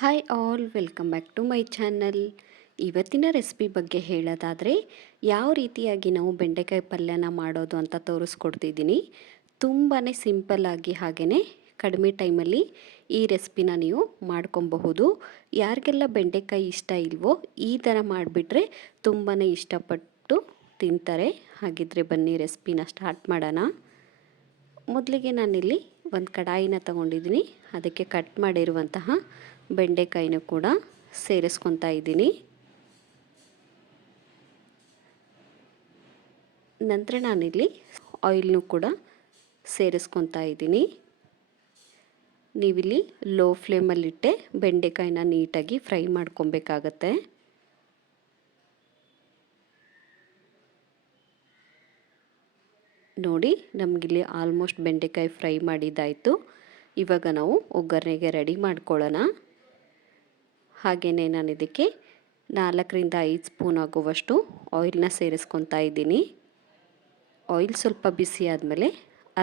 Hi all, welcome back to my channel. ಇವತ್ತಿನ recipe ಬಗ್ಗೆ ಹೇಳೋದಾದರೆ ಯಾವ ರೀತಿಯಾಗಿ ನಾವು ಬೆಂಡೆಕಾಯಿ ಪಲ್ಯನ ಮಾಡೋದು ಅಂತ ತೋರಿಸ್ಕೊಡ್ತಿದ್ದೀನಿ. ತುಂಬಾ ಸಿಂಪಲ್ಲಾಗಿ ಹಾಗೆಯೇ ಕಡಿಮೆ ಟೈಮಲ್ಲಿ ಈ ರೆಸಿಪಿನ ನೀವು ಮಾಡ್ಕೊಬಹುದು. ಯಾರಿಗೆಲ್ಲ ಬೆಂಡೆಕಾಯಿ ಇಷ್ಟ ಇಲ್ವೋ ಈ ಥರ ಮಾಡಿಬಿಟ್ರೆ ತುಂಬಾ ಇಷ್ಟಪಟ್ಟು ತಿಂತಾರೆ. ಹಾಗಿದ್ರೆ ಬನ್ನಿ ರೆಸಿಪಿನ ಸ್ಟಾರ್ಟ್ ಮಾಡೋಣ. ಮೊದಲಿಗೆ ನಾನಿಲ್ಲಿ ಒಂದು ಕಡಾಯಿನ ತಗೊಂಡಿದ್ದೀನಿ. ಅದಕ್ಕೆ ಕಟ್ ಮಾಡಿರುವಂತಹ ಬೆಂಡೆಕಾಯಿನ ಕೂಡ ಸೇರಿಸ್ಕೊತಾ ಇದ್ದೀನಿ. ನಂತರ ನಾನಿಲ್ಲಿ ಆಯಿಲ್ನು ಕೂಡ ಸೇರಿಸ್ಕೊತಾ ಇದ್ದೀನಿ. ನೀವಿಲ್ಲಿ ಲೋ ಫ್ಲೇಮಲ್ಲಿಟ್ಟೆ ಬೆಂಡೆಕಾಯಿನ ನೀಟಾಗಿ ಫ್ರೈ ಮಾಡ್ಕೊಬೇಕಾಗತ್ತೆ. ನೋಡಿ, ನಮಗಿಲ್ಲಿ ಆಲ್ಮೋಸ್ಟ್ ಬೆಂಡೆಕಾಯಿ ಫ್ರೈ ಮಾಡಿದ್ದಾಯಿತು. ಇವಾಗ ನಾವು ಒಗ್ಗರಣೆಗೆ ರೆಡಿ ಮಾಡ್ಕೊಳ್ಳೋಣ. ಹಾಗೆಯೇ ನಾನು ಇದಕ್ಕೆ 4ರಿಂದ 5 ಸ್ಪೂನ್ ಆಗುವಷ್ಟು ಆಯಿಲ್ನ ಸೇರಿಸ್ಕೊತಾ ಇದ್ದೀನಿ. ಆಯಿಲ್ ಸ್ವಲ್ಪ ಬಿಸಿ ಆದಮೇಲೆ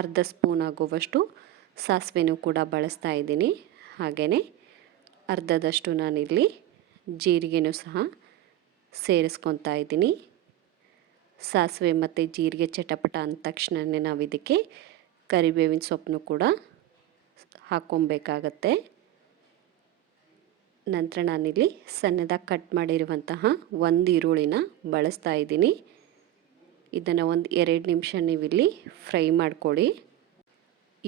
ಅರ್ಧ ಸ್ಪೂನ್ ಆಗುವಷ್ಟು ಸಾಸಿವೆನೂ ಕೂಡ ಬಳಸ್ತಾ ಇದ್ದೀನಿ. ಹಾಗೆಯೇ ಅರ್ಧದಷ್ಟು ನಾನಿಲ್ಲಿ ಜೀರಿಗೆನೂ ಸಹ ಸೇರಿಸ್ಕೊತಾ ಇದ್ದೀನಿ. ಸಾಸಿವೆ ಮತ್ತು ಜೀರಿಗೆ ಚಟಪಟ ಅಂದ ತಕ್ಷಣವೇ ನಾವು ಇದಕ್ಕೆ ಕರಿಬೇವಿನ ಸೊಪ್ಪನ್ನು ಕೂಡ ಹಾಕ್ಕೊಬೇಕಾಗತ್ತೆ. ನಂತರ ನಾನಿಲ್ಲಿ ಸಣ್ಣದಾಗಿ ಕಟ್ ಮಾಡಿರುವಂತಹ ಒಂದು ಈರುಳ್ಳಿನ ಬಳಸ್ತಾ ಇದ್ದೀನಿ. ಇದನ್ನು ಒಂದು 2 ನಿಮಿಷ ನೀವಿಲ್ಲಿ ಫ್ರೈ ಮಾಡ್ಕೊಳ್ಳಿ.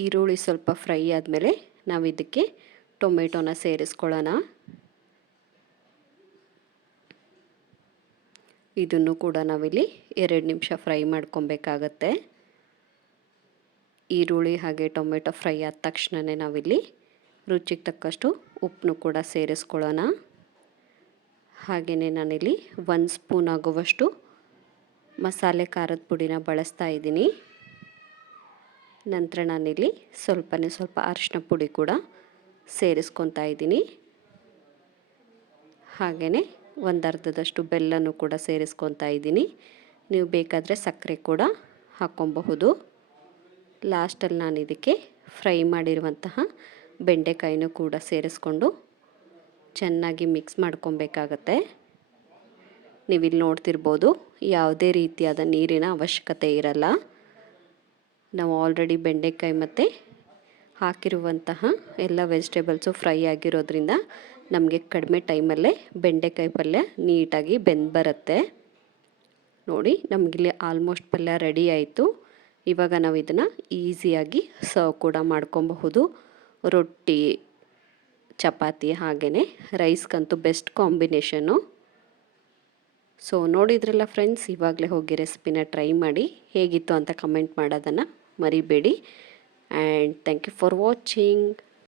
ಈರುಳ್ಳಿ ಸ್ವಲ್ಪ ಫ್ರೈ ಆದಮೇಲೆ ನಾವು ಇದಕ್ಕೆ ಟೊಮೆಟೊನ ಸೇರಿಸ್ಕೊಳ್ಳೋಣ. ಇದನ್ನು ಕೂಡ ನಾವಿಲ್ಲಿ 2 ನಿಮಿಷ ಫ್ರೈ ಮಾಡ್ಕೊಬೇಕಾಗತ್ತೆ. ಈರುಳ್ಳಿ ಹಾಗೆ ಟೊಮೆಟೊ ಫ್ರೈ ಆದ ತಕ್ಷಣವೇ ನಾವಿಲ್ಲಿ ರುಚಿಗೆ ತಕ್ಕಷ್ಟು ಉಪ್ಪನ್ನು ಕೂಡ ಸೇರಿಸ್ಕೊಳ್ಳೋಣ. ಹಾಗೆಯೇ ನಾನಿಲ್ಲಿ 1 ಸ್ಪೂನ್ ಆಗುವಷ್ಟು ಮಸಾಲೆ ಖಾರದ ಪುಡಿನ ಬಳಸ್ತಾ ಇದ್ದೀನಿ. ನಂತರ ನಾನಿಲ್ಲಿ ಸ್ವಲ್ಪ ಅರಿಶಿನ ಪುಡಿ ಕೂಡ ಸೇರಿಸ್ಕೊತಾ ಇದ್ದೀನಿ. ಹಾಗೆಯೇ ಅರ್ಧದಷ್ಟು ಬೆಲ್ಲನೂ ಕೂಡ ಸೇರಿಸ್ಕೊತಾ ಇದ್ದೀನಿ. ನೀವು ಬೇಕಾದರೆ ಸಕ್ಕರೆ ಕೂಡ ಹಾಕ್ಕೊಬಹುದು. ಲಾಸ್ಟಲ್ಲಿ ನಾನು ಇದಕ್ಕೆ ಫ್ರೈ ಮಾಡಿರುವಂತಹ ಬೆಂಡೆಕಾಯಿನೂ ಕೂಡ ಸೇರಿಸ್ಕೊಂಡು ಚೆನ್ನಾಗಿ ಮಿಕ್ಸ್ ಮಾಡ್ಕೊಬೇಕಾಗತ್ತೆ. ನೀವಿಲ್ಲಿ ನೋಡ್ತಿರ್ಬೋದು, ಯಾವುದೇ ರೀತಿಯಾದ ನೀರಿನ ಅವಶ್ಯಕತೆ ಇರಲ್ಲ. ನಾವು ಆಲ್ರೆಡಿ ಬೆಂಡೆಕಾಯಿ ಮತ್ತು ಹಾಕಿರುವಂತಹ ಎಲ್ಲ ವೆಜಿಟೇಬಲ್ಸು ಫ್ರೈ ಆಗಿರೋದ್ರಿಂದ ನಮಗೆ ಕಡಿಮೆ ಟೈಮಲ್ಲೇ ಬೆಂಡೆಕಾಯಿ ಪಲ್ಯ ನೀಟಾಗಿ ಬೆಂದು ಬರುತ್ತೆ. ನೋಡಿ, ನಮಗಿಲ್ಲಿ ಆಲ್ಮೋಸ್ಟ್ ಪಲ್ಯ ರೆಡಿ ಆಯಿತು. ಇವಾಗ ನಾವು ಇದನ್ನು ಈಸಿಯಾಗಿ ಸರ್ವ್ ಕೂಡ ಮಾಡ್ಕೊಬಹುದು. ರೊಟ್ಟಿ, ಚಪಾತಿ ಹಾಗೆಯೇ ರೈಸ್ಗಂತೂ ಬೆಸ್ಟ್ ಕಾಂಬಿನೇಷನ್ನು. ಸೊ ನೋಡಿದ್ರಲ್ಲ ಫ್ರೆಂಡ್ಸ್, ಇವಾಗಲೇ ಹೋಗಿ ರೆಸಿಪಿನ ಟ್ರೈ ಮಾಡಿ ಹೇಗಿತ್ತು ಅಂತ ಕಮೆಂಟ್ ಮಾಡೋದನ್ನು ಮರಿಬೇಡಿ. And thank you for watching.